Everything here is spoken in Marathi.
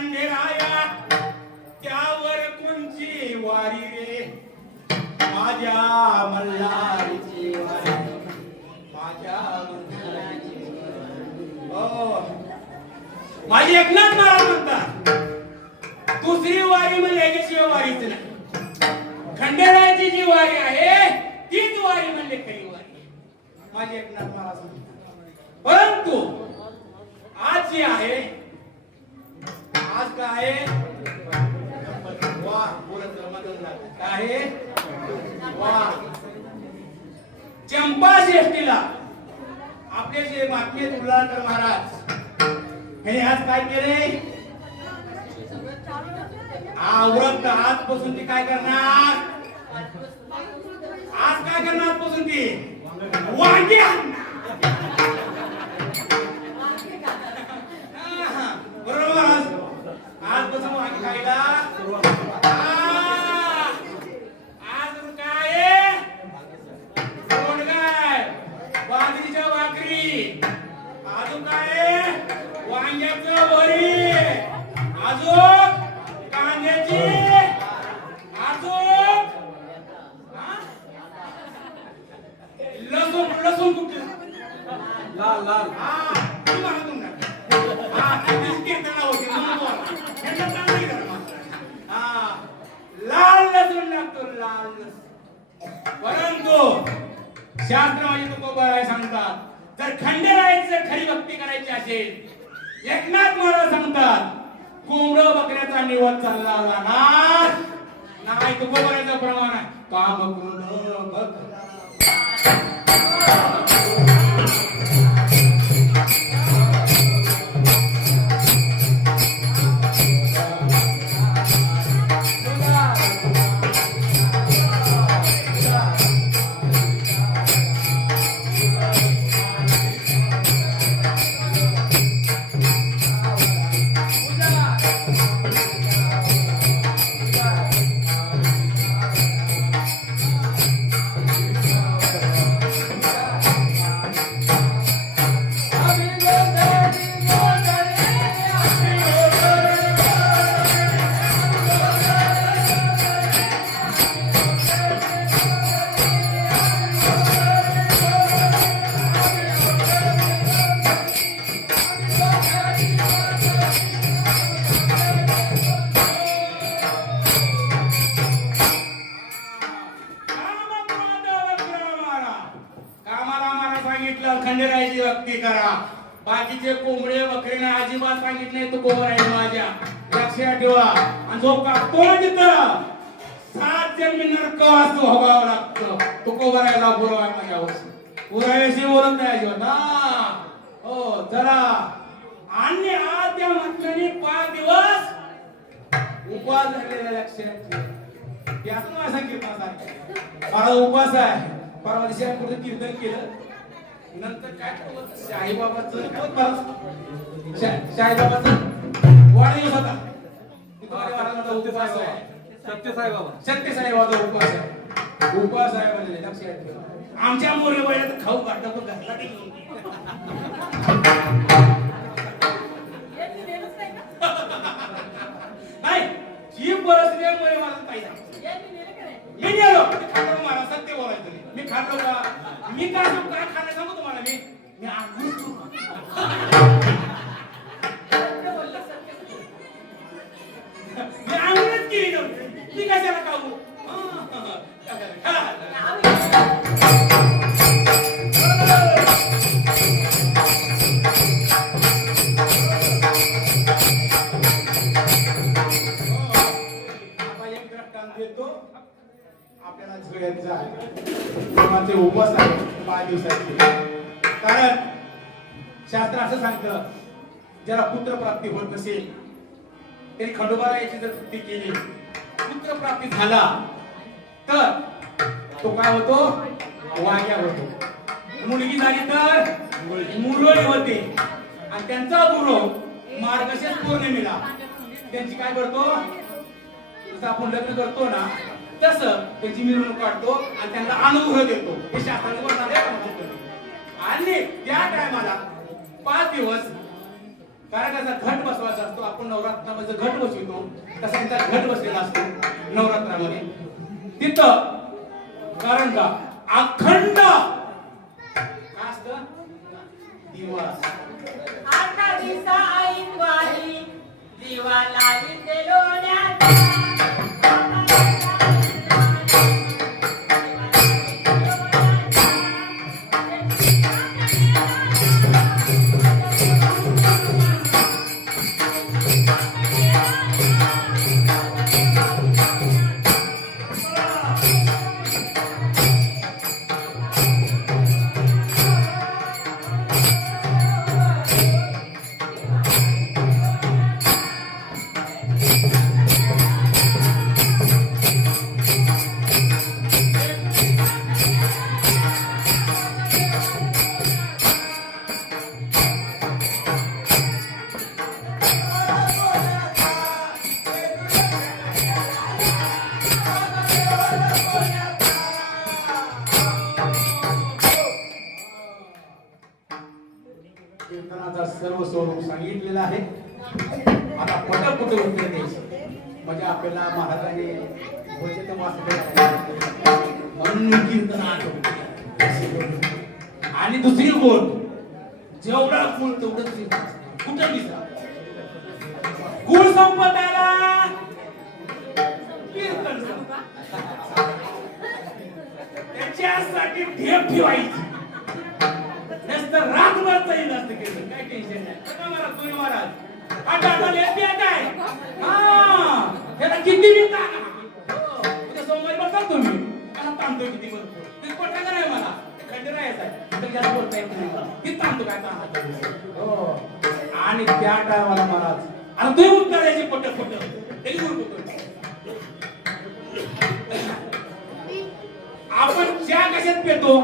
खंडेराया त्यावर कोणची वारी रे माझ्या मल्हारीची वारी माझ्या मल्हारीची वारी माझी एकनाथ महाराज म्हणतात दुसरी वारी म्हणजे याच्याशिवाय वारीच नाही खंडेरायाची जी वारी आहे तीच वारी म्हणजे खरी वारी माझी एकनाथ महाराज म्हणतात परंतु आज जी आहे आज काय आहे वा बोलत काय आहे वा चंपा श्रेष्ठीला आपले जे मागचे तुळाकर महाराज हे आज काय केले आवरत आजपासून ती काय करणार आज काय करणार आजपासून ती वांगी बरोबर महाराज आजपासून वांगी खायला आज काय कोण काय बाजरीच्या भाकरी अजून काय वांग्याचं भरी अजून कांद्याची अजून लसूण लसूण कुठे लाल लाल हा तू मला तू लाल लसूण लागतो लाल परंतु शास्त्र माझे तुकोबाराय सांगतात जर खंडेरायाची खरी भक्ती करायची असेल एकनाथ महाराज सांगतात कोंबड बकऱ्याचा निवड चालला जाणार नाही तुकोबारायचं प्रमाण आहे काम करून बघ खंडेरायाची भक्ती करा बाकीचे कोंबडे बकरीने अजिबात सांगितले तू कोंबड आहे माझ्या लक्षात ठेवा आणि जो कापतो ना तिथं 7 जन्मी नरक वाचतो भोगावं लागतं तो कोंबड्याला बोलवा माझ्यावर पुराव्याशी बोलत नाही अजिबात हो चला आणि आज त्या म्हटल्याने 5 दिवस उपवास झालेला लक्षात ठेवा त्यातून माझा कीर्तन माझा उपवास आहे परवा दिवशी पुढे कीर्तन केलं नंतर काय शाहीबाबाचं वाढदिवस होता उपवास आहे सत्य साईबाबाचा उपवास आहे उपवास आहे म्हणजे लक्षात ठेवा आमच्या मोरे वयात खाऊ काढता तो घरला नाही जी परिस्थिती मुळे मला पाहिजे मी गेलो खातो मला सत्य बोलायचं मी खातो का मी काय खाणं सांगू तुम्हाला मी आंघोळच केली नव्हती मी कशाला खाऊ आपल्याला झोळ्याचा देवाचे उपवास आहे 5 दिवसाचे कारण शास्त्र असं सांगतं ज्याला पुत्र प्राप्ती होत नसेल त्यांनी खंडोबाला याची जर भक्ती केली पुत्र प्राप्ती झाला तर तो काय होतो वाग्या होतो मुलगी झाली तर मुरळी होते आणि त्यांचा गुरु मार्गशीर्ष पौर्णिमेला त्यांची काय करतो जसं आपण लग्न करतो ना तसं त्याची मिरवणूक काढतो आणि त्यांना अनुभव देतो हे शास्त्राने बोलणार आहे आणि त्या टायमाला 5 दिवस कारण त्याचा घट बसवायचा असतो. आपण नवरात्रामध्ये घट बसवितो तसा त्याचा घट बसलेला असतो नवरात्रामध्ये. तिथं कारण का अखंड काय असतं दिवस. आता दिसा ऐन वारी दिवा लावीते लोण्याचा. कीर्तनाचा सर्व स्वरूप सांगितलेलं आहे. आता पटापट उत्तर द्यायचं म्हणजे आपल्याला महाराजांनी वचन वाचले म्हणून कीर्तन आठवतं. आणि दुसरी गोष्ट जेवढा गुळ तेवढंच कुठं विसरा. गुळ संपत आला कीर्तन त्याच्यासाठी ढेप ठेवायची नसतं रातभर तरी नसतं केलं. काय टेन्शन नाही. महाराज तुम्ही महाराज आता लेते काय त्याला किती विकता उद्या सोमवारी बघा तुम्ही मला तांदूळ किती भरपूर ते पटलं का नाही मला खंडरा यायचा आहे ज्याला बोलता येत नाही किती तांदूळ काय तांदूळ हो. आणि त्या टायमाला महाराज आणि तुम्ही उत्तर द्यायचे पट आपण ज्या कशात पेतो